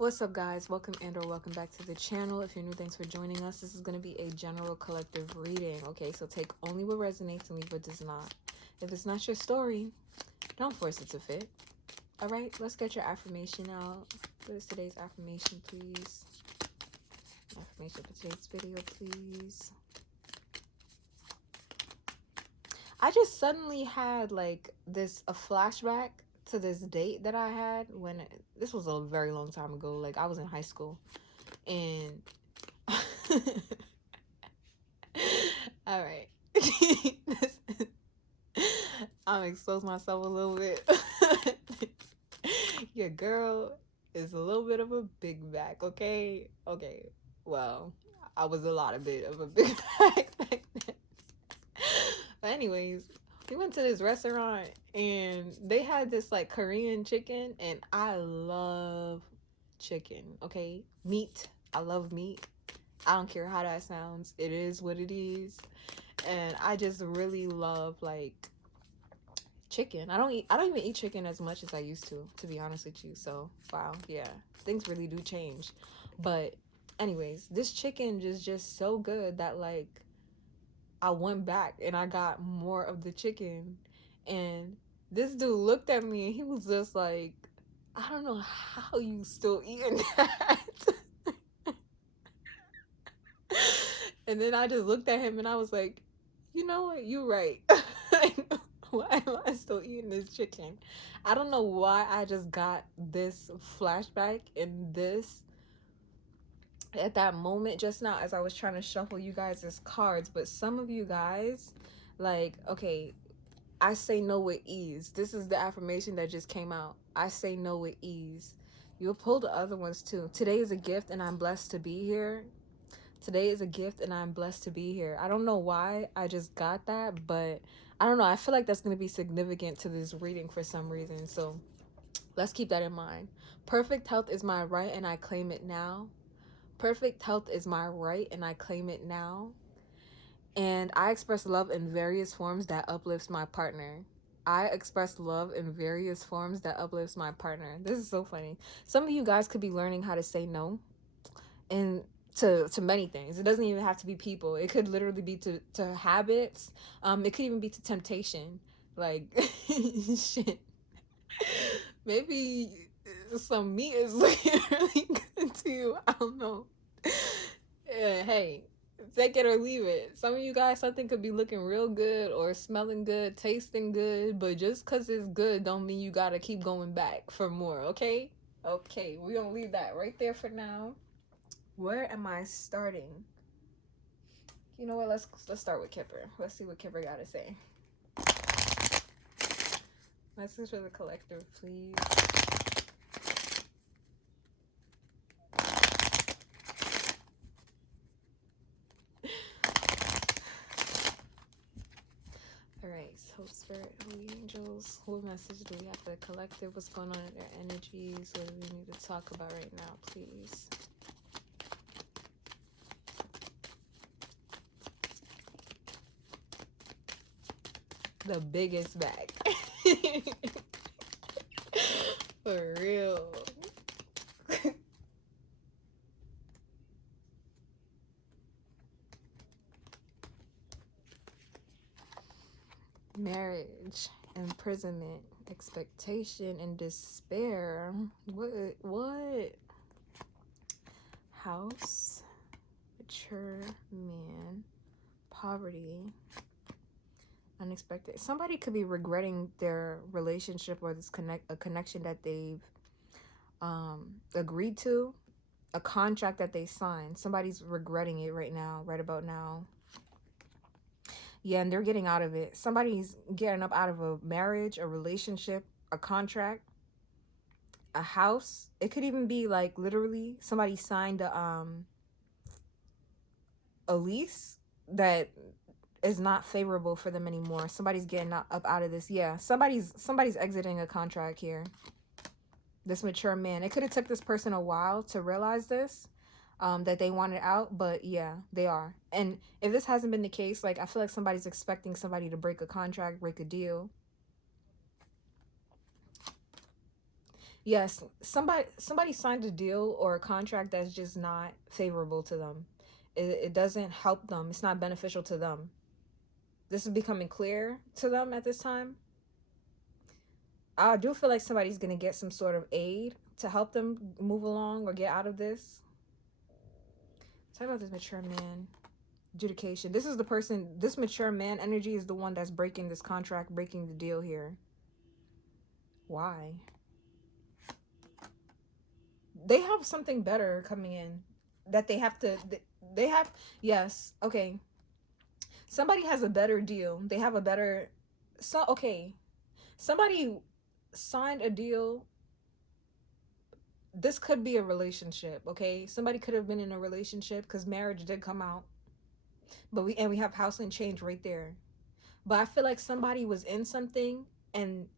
What's up, guys? Welcome and/or welcome back to the channel. If you're new, thanks for joining us. This is going to be a general collective reading, okay? So take only what resonates and leave what does not. If it's not your story, don't force it to fit. All right, let's get your affirmation out. What is today's affirmation, please? Affirmation for today's video, please. I just suddenly had like a flashback to this date that I had when this was a very long time ago. Like I was in high school, and all right, I'm expose myself a little bit. Your girl is a little bit of a big back, okay? Okay, well, I was a lot of bit of a big back back then. But anyways, we went to this restaurant and they had this like Korean chicken, and I love chicken, okay? Meat. I love meat. I don't care how that sounds. It is what it is. And I just really love like chicken. I don't even eat chicken as much as I used to be honest with you. So, wow, yeah. Things really do change. But anyways, this chicken is just so good that like I went back and I got more of the chicken. And this dude looked at me and he was just like, I don't know how you still eating that. And then I just looked at him and I was like, you know what? You're right. Why am I still eating this chicken? I don't know why I just got this flashback and this at that moment just now as I was trying to shuffle you guys' cards. But some of you guys, like, okay, I say no with ease. This is the affirmation that just came out. I say no with ease. You'll pull the other ones too. Today is a gift and I'm blessed to be here. Today is a gift and I'm blessed to be here. I don't know why I just got that, but I don't know. I feel like that's going to be significant to this reading for some reason. So let's keep that in mind. Perfect health is my right and I claim it now. Perfect health is my right and I claim it now. And I express love in various forms that uplifts my partner. I express love in various forms that uplifts my partner. This is so funny. Some of you guys could be learning how to say no. And to many things. It doesn't even have to be people. It could literally be to habits. It could even be to temptation. Like shit. Maybe some meat is looking really good to you. I don't know. Yeah, hey, take it or leave it. Some of you guys, something could be looking real good or smelling good, tasting good, but just because it's good don't mean you gotta keep going back for more, okay? Okay, we're gonna leave that right there for now. Where am I starting? You know what? Let's start with Kipper. Let's see what Kipper got to say. Message for the collective, please. All right, so Spirit, Holy Angels, what message do we have for the collective? What's going on in their energies? What do we need to talk about right now, please? The biggest bag. For real. Marriage, imprisonment, expectation, and despair. What? House, mature man, poverty, unexpected. Somebody could be regretting their relationship or a connection that they've agreed to, a contract that they signed. Somebody's regretting it right now, right about now. Yeah, and they're getting out of it. Somebody's getting up out of a marriage, a relationship, a contract, a house. It could even be like literally somebody signed a lease that is not favorable for them anymore. Somebody's getting up out of this. Yeah, somebody's exiting a contract here. This mature man. It could have took this person a while to realize this, that they wanted out, but yeah, they are. And if this hasn't been the case, like I feel like somebody's expecting somebody to break a contract, break a deal. Yes, somebody signed a deal or a contract that's just not favorable to them. It doesn't help them. It's not beneficial to them. This is becoming clear to them at this time. I do feel like somebody's gonna get some sort of aid to help them move along or get out of this. Talk about this mature man. Adjudication. This is the person, this mature man energy is the one that's breaking this contract, breaking the deal here. Why? They have something better coming in that they have to, they have, yes, okay. Somebody has a better deal. They have a better, so, okay. Somebody signed a deal. This could be a relationship, okay? Somebody could have been in a relationship because marriage did come out. But we have house and change right there. But I feel like somebody was in something and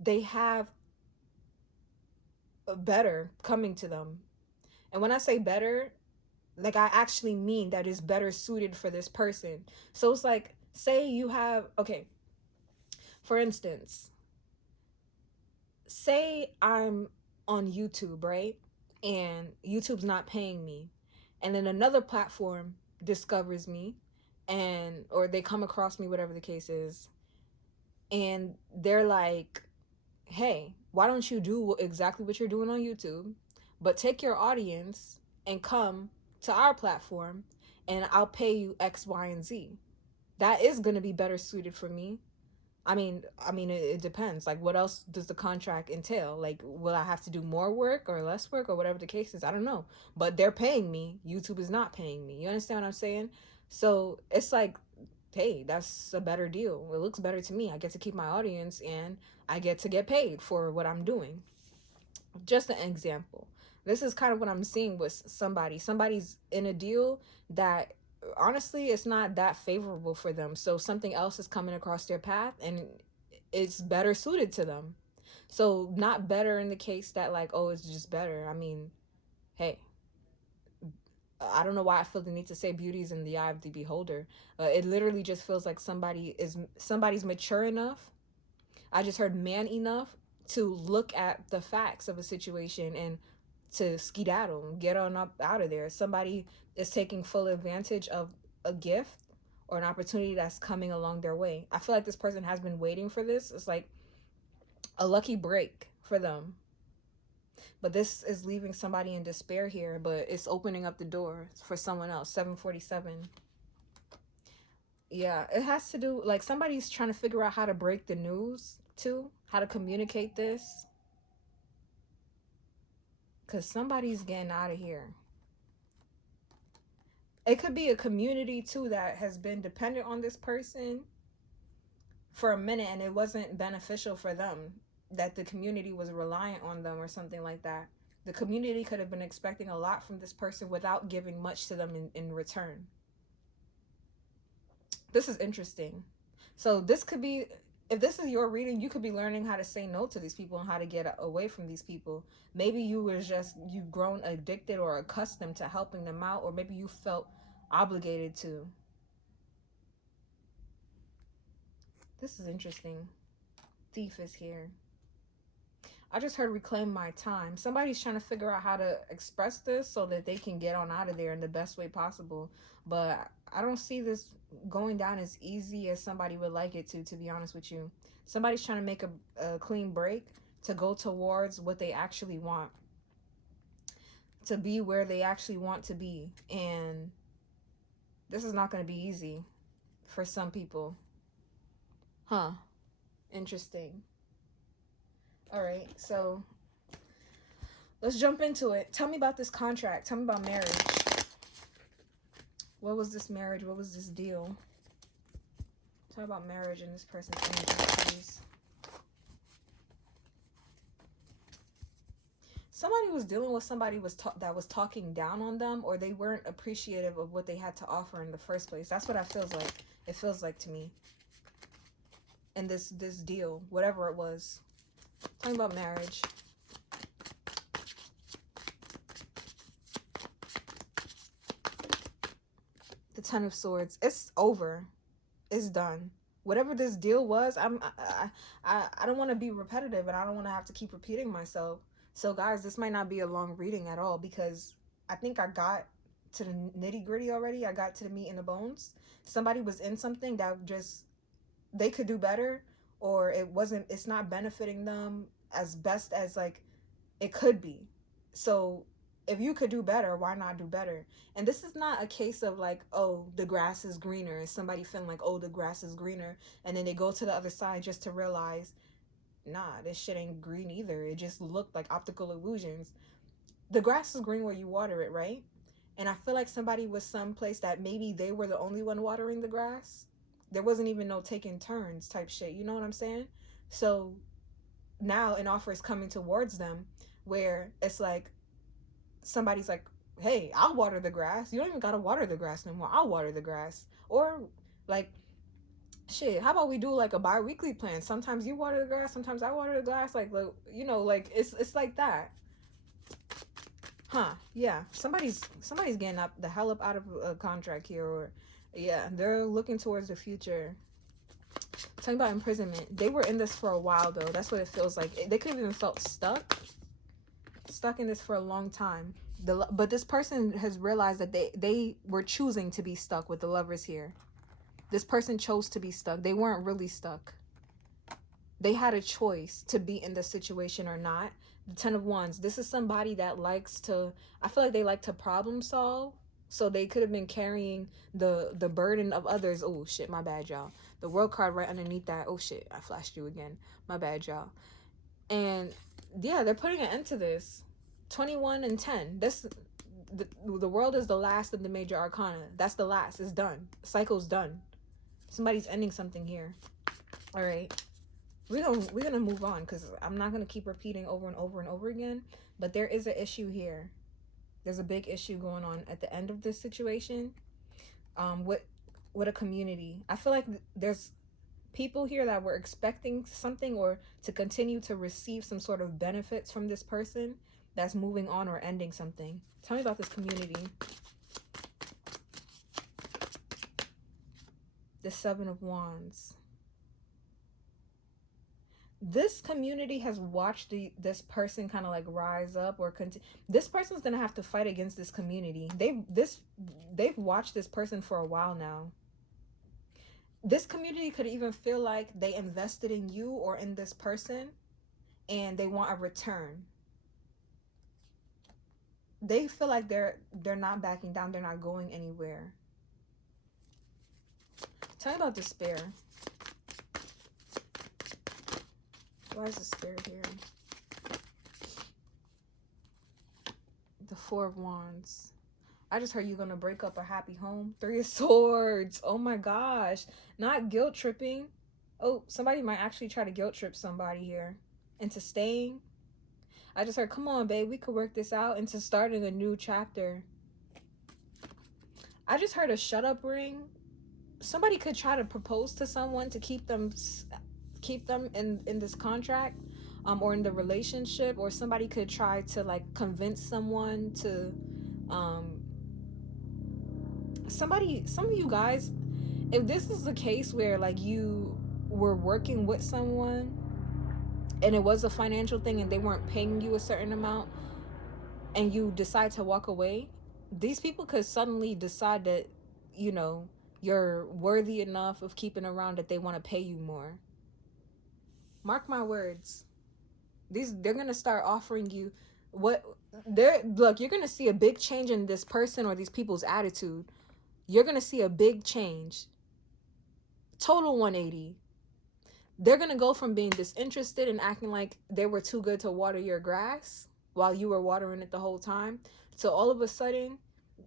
they have a better coming to them. And when I say better, like I actually mean that is better suited for this person. So it's like, say you have, okay, for instance, say I'm on YouTube, right? And YouTube's not paying me. And then another platform discovers me and or they come across me, whatever the case is, and they're like, hey, why don't you do exactly what you're doing on YouTube, but take your audience and come to our platform and I'll pay you X, Y, and Z. That is going to be better suited for me. It depends. Like, what else does the contract entail? Like, will I have to do more work or less work or whatever the case is? I don't know. But they're paying me. YouTube is not paying me. You understand what I'm saying? So it's like, hey, that's a better deal. It looks better to me. I get to keep my audience and I get to get paid for what I'm doing. Just an example. This is kind of what I'm seeing with somebody. Somebody's in a deal that honestly it's not that favorable for them. So something else is coming across their path and it's better suited to them. So not better in the case that like, oh, it's just better. I mean, hey, I don't know why I feel the need to say beauty is in the eye of the beholder. It literally just feels like somebody's mature enough. I just heard man enough to look at the facts of a situation and to skedaddle, get on up out of there. Somebody is taking full advantage of a gift or an opportunity that's coming along their way. I feel like this person has been waiting for this. It's like a lucky break for them. But this is leaving somebody in despair here, but it's opening up the door for someone else. 747. Yeah, it has to do like somebody's trying to figure out how to break the news too, how to communicate this cuz somebody's getting out of here. It could be a community too that has been dependent on this person for a minute and it wasn't beneficial for them, that the community was reliant on them or something like that. The community could have been expecting a lot from this person without giving much to them in return. This is interesting. So this could be, if this is your reading, you could be learning how to say no to these people and how to get away from these people. Maybe you've grown addicted or accustomed to helping them out, or maybe you felt obligated to. This is interesting. Thief is here. I just heard reclaim my time. Somebody's trying to figure out how to express this so that they can get on out of there in the best way possible. But I don't see this going down as easy as somebody would like it to be honest with you. Somebody's trying to make a clean break to go towards what they actually want, to be where they actually want to be. And this is not going to be easy for some people. Huh. Interesting. All right. So let's jump into it. Tell me about this contract. Tell me about marriage. What was this marriage? What was this deal? Talk about marriage and this person's energy, please. Somebody was dealing with somebody that was talking down on them, or they weren't appreciative of what they had to offer in the first place. That's what it feels like. It feels like to me. And this deal, whatever it was. Talking about marriage. The Ten of Swords. It's over. It's done. Whatever this deal was, I don't want to be repetitive and I don't want to have to keep repeating myself. So guys, this might not be a long reading at all because I think I got to the nitty gritty already. I got to the meat and the bones. Somebody was in something that just they could do better, or it's not benefiting them as best as like it could be. So if you could do better, why not do better? And this is not a case of like, oh, the grass is greener, and somebody feeling like, oh, the grass is greener, and then they go to the other side just to realize, nah, this shit ain't green either. It just looked like optical illusions. The grass is green where you water it, right? And I feel like somebody was someplace that maybe they were the only one watering the grass. There wasn't even no taking turns type shit. You know what I'm saying? So now an offer is coming towards them where it's like somebody's like, hey, I'll water the grass. You don't even gotta water the grass no more. I'll water the grass. Or like, shit, how about we do like a bi-weekly plan? Sometimes you water the grass, sometimes I water the grass. Like, you know, like it's like that. Huh? Yeah. Somebody's getting up the hell up out of a contract here, or yeah, they're looking towards the future. Talking about imprisonment, they were in this for a while though. That's what it feels like. They could have even felt stuck in this for a long time. But this person has realized that they were choosing to be stuck with the lovers here. This person chose to be stuck. They weren't really stuck. They had a choice to be in this situation or not. The 10 of Wands. This is somebody that likes to, I feel like they like to problem solve. So they could have been carrying the burden of others. Oh shit, my bad, y'all. The World card right underneath that. Oh shit, I flashed you again. My bad, y'all. And yeah, they're putting an end to this. 21 and 10. The world is the last of the major arcana. That's the last. It's done. Cycle's done. Somebody's ending something here. All right. We're gonna move on because I'm not gonna keep repeating over and over and over again. But there is an issue here. There's a big issue going on at the end of this situation. With a community. I feel like there's people here that were expecting something or to continue to receive some sort of benefits from this person that's moving on or ending something. Tell me about this community. The 7 of Wands. This community has watched this person kind of like rise up or continue. This person's gonna have to fight against this community. They've watched this person for a while now. This community could even feel like they invested in you or in this person and they want a return. They feel like they're not backing down. They're not going anywhere. Tell me about despair. Why is despair here? The 4 of Wands. I just heard you're going to break up a happy home. 3 of Swords. Oh my gosh. Not guilt tripping. Oh, somebody might actually try to guilt trip somebody here into staying. I just heard, come on, babe, we could work this out, into starting a new chapter. I just heard a shut up ring. Somebody could try to propose to someone to keep them in this contract, or in the relationship, or somebody could try to like convince someone to some of you guys, if this is the case where like you were working with someone and it was a financial thing and they weren't paying you a certain amount and you decide to walk away, these people could suddenly decide that, you know, you're worthy enough of keeping around that they want to pay you more. Mark my words. They're gonna start offering you what look, you're gonna see a big change in this person or these people's attitude. You're gonna see a big change. Total 180. They're gonna go from being disinterested and acting like they were too good to water your grass while you were watering it the whole time, to all of a sudden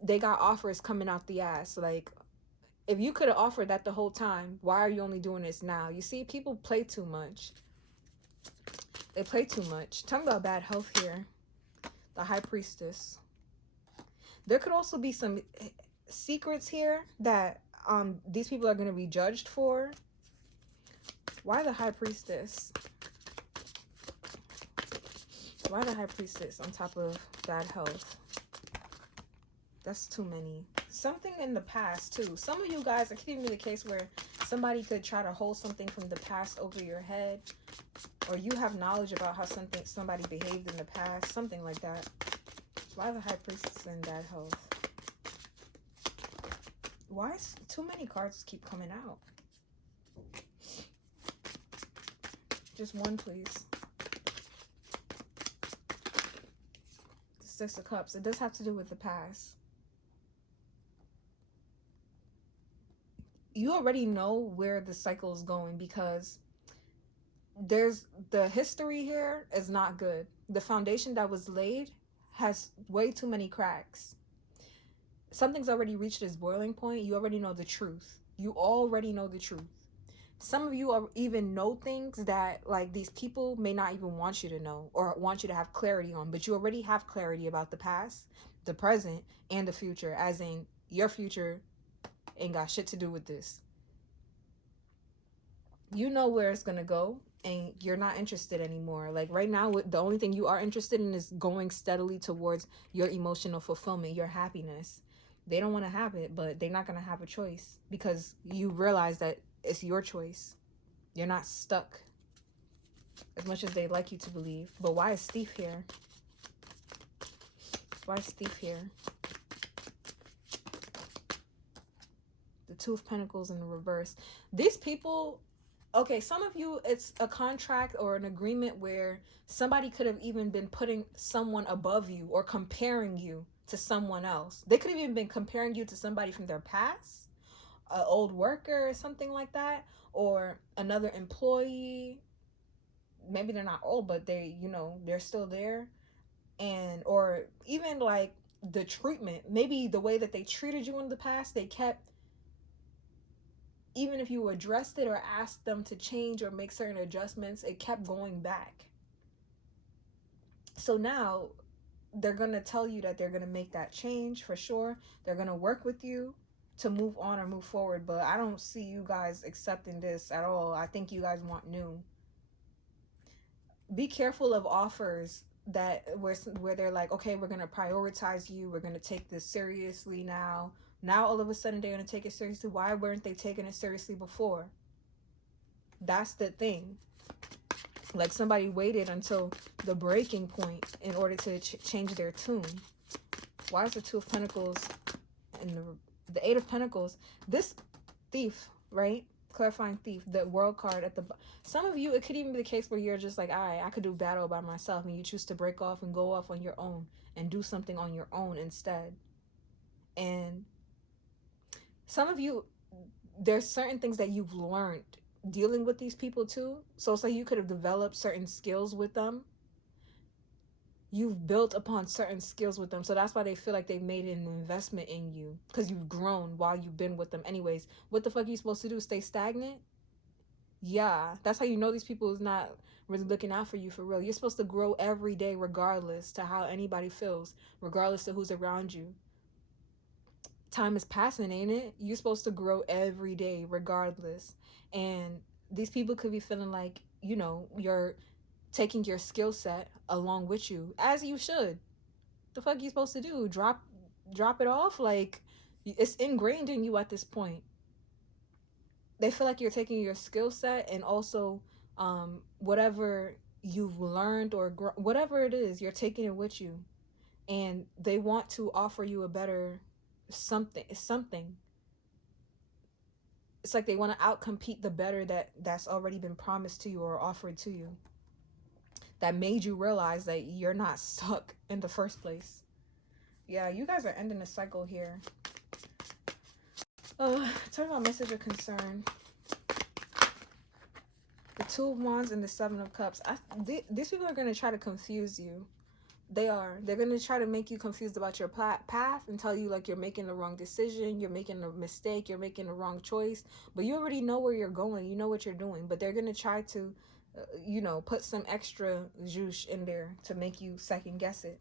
they got offers coming out the ass. Like, if you could have offered that the whole time, why are you only doing this now? You see, people play too much. They play too much. Talking about bad health here. The High Priestess. There could also be some secrets here that these people are going to be judged for. Why the High Priestess? Why the High Priestess on top of bad health? That's too many. Something in the past too. Some of you guys, it could even be the case where somebody could try to hold something from the past over your head. or you have knowledge about how somebody behaved in the past, something like that. Why the High Priestess in bad health? Why too many cards keep coming out? Just one, please. The Six of Cups. It does have to do with the past. You already know where the cycle is going because there's the history here is not good. The foundation that was laid has way too many cracks. Something's already reached its boiling point. You already know the truth. You already know the truth. Some of you are even know things that like these people may not even want you to know or want you to have clarity on, but you already have clarity about the past, the present, and the future, as in your future ain't got shit to do with this. You know where it's gonna go and you're not interested anymore. Like right now, the only thing you are interested in is going steadily towards your emotional fulfillment, your happiness. They don't want to have it, but they're not gonna have a choice because you realize that it's your choice. You're not stuck as much as they'd like you to believe. But why is Thief here? Why is Thief here? The Two of Pentacles in the reverse. These people, okay, some of you, it's a contract or an agreement where somebody could have even been putting someone above you or comparing you to someone else. They could have even been comparing you to somebody from their past, an old worker or something like that, or another employee. Maybe they're not old, but they, you know, they're still there. And, or even like the treatment, maybe the way that they treated you in the past, they kept, even if you addressed it or asked them to change or make certain adjustments, it kept going back. So now they're going to tell you that they're going to make that change for sure. They're going to work with you to move on or move forward. But I don't see you guys accepting this at all. I think you guys want new. Be careful of offers that where they're like, okay, we're going to prioritize you. We're going to take this seriously now. Now all of a sudden they're going to take it seriously. Why weren't they taking it seriously before? That's the thing. Like somebody waited until the breaking point in order to change their tune. Why is the Two of Pentacles and the Eight of Pentacles? This Thief, right? Clarifying Thief, the World card at the some of you, it could even be the case where you're just like, I could do battle by myself, and you choose to break off and go off on your own and do something on your own instead. And some of you, there's certain things that you've learned dealing with these people too. So it's like you could have developed certain skills with them. You've built upon certain skills with them. So that's why they feel like they've made an investment in you, because you've grown while you've been with them anyways. What the fuck are you supposed to do? Stay stagnant? Yeah, that's how you know these people is not really looking out for you for real. You're supposed to grow every day regardless to how anybody feels, regardless to who's around you. Time is passing, ain't it? You're supposed to grow every day regardless. And these people could be feeling like, you know, you're taking your skill set along with you, as you should. The fuck you supposed to do? Drop it off? Like, it's ingrained in you at this point. They feel like you're taking your skill set and also whatever you've learned or whatever it is, you're taking it with you. And they want to offer you a better something. It's like they want to outcompete the better that's already been promised to you or offered to you, that made you realize that you're not stuck in the first place. Yeah, you guys are ending a cycle here. Talking about message of concern. The Two of Wands and the Seven of Cups. These people are going to try to confuse you. They are. They're going to try to make you confused about your path and tell you like you're making the wrong decision, you're making a mistake, you're making the wrong choice. But you already know where you're going. You know what you're doing. But they're going to try to, you know, put some extra juice in there to make you second guess it.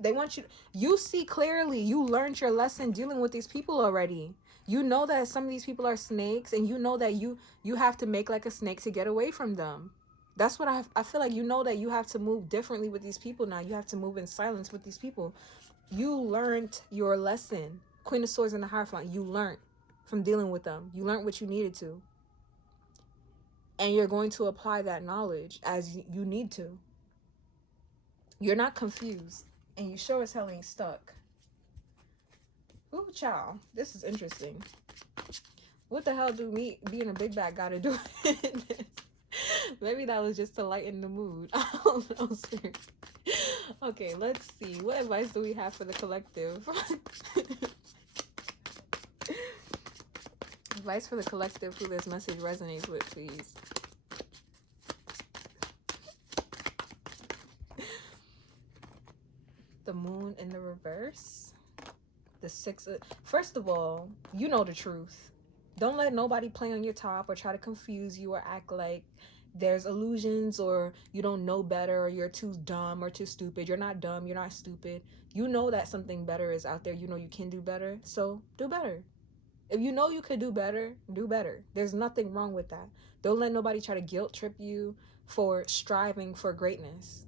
They want you see clearly. You learned your lesson dealing with these people already. You know that some of these people are snakes, and you know that you have to make like a snake to get away from them. That's what I feel like. You know that you have to move differently with these people now. You have to move in silence with these people. You learned your lesson. Queen of Swords and the Hierophant. You learned from dealing with them. You learned what you needed to. And you're going to apply that knowledge as you need to. You're not confused, and you sure as hell ain't stuck. Ooh, child, this is interesting. What the hell do me being a big bag gotta do with this? Maybe that was just to lighten the mood. I don't know, sir. Okay, let's see. What advice do we have for the collective? Advice for the collective who this message resonates with, please. The moon in the reverse. The six. First of all, you know the truth. Don't let nobody play on your top or try to confuse you or act like there's illusions or you don't know better or you're too dumb or too stupid. You're not dumb. You're not stupid. You know that something better is out there. You know you can do better. So do better. If you know you could do better, do better. There's nothing wrong with that. Don't let nobody try to guilt trip you for striving for greatness.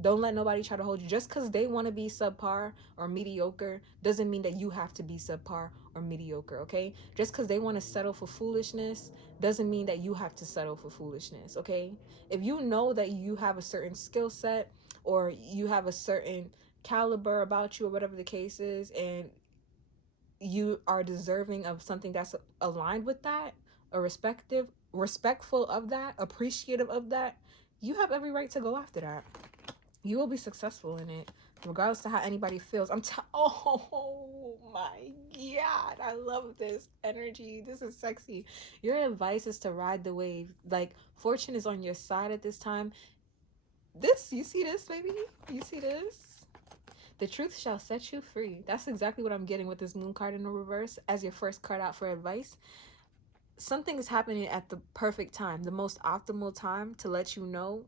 Don't let nobody try to hold you. Just because they want to be subpar or mediocre doesn't mean that you have to be subpar or mediocre, okay? Just because they want to settle for foolishness doesn't mean that you have to settle for foolishness, okay? If you know that you have a certain skill set or you have a certain caliber about you or whatever the case is, and you are deserving of something that's aligned with that, or respectful of that, appreciative of that, you have every right to go after that. You will be successful in it, regardless to how anybody feels. Oh my god, I love this energy. This is sexy. Your advice is to ride the wave. Like, fortune is on your side at this time. You see this, baby? You see this? The truth shall set you free. That's exactly what I'm getting with this moon card in the reverse as your first card out for advice. Something is happening at the perfect time, the most optimal time to let you know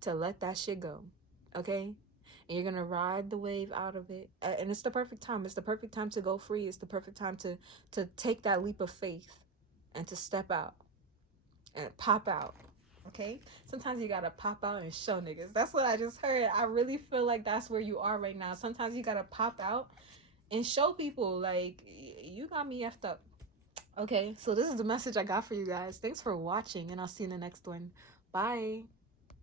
to let that shit go. Okay? And you're gonna ride the wave out of it. And it's the perfect time. It's the perfect time to go free. It's the perfect time to take that leap of faith and to step out and pop out. Okay? Sometimes you gotta pop out and show niggas. That's what I just heard. I really feel like that's where you are right now. Sometimes you gotta pop out and show people, like, you got me effed up. Okay, so this is the message I got for you guys. Thanks for watching, and I'll see you in the next one. Bye.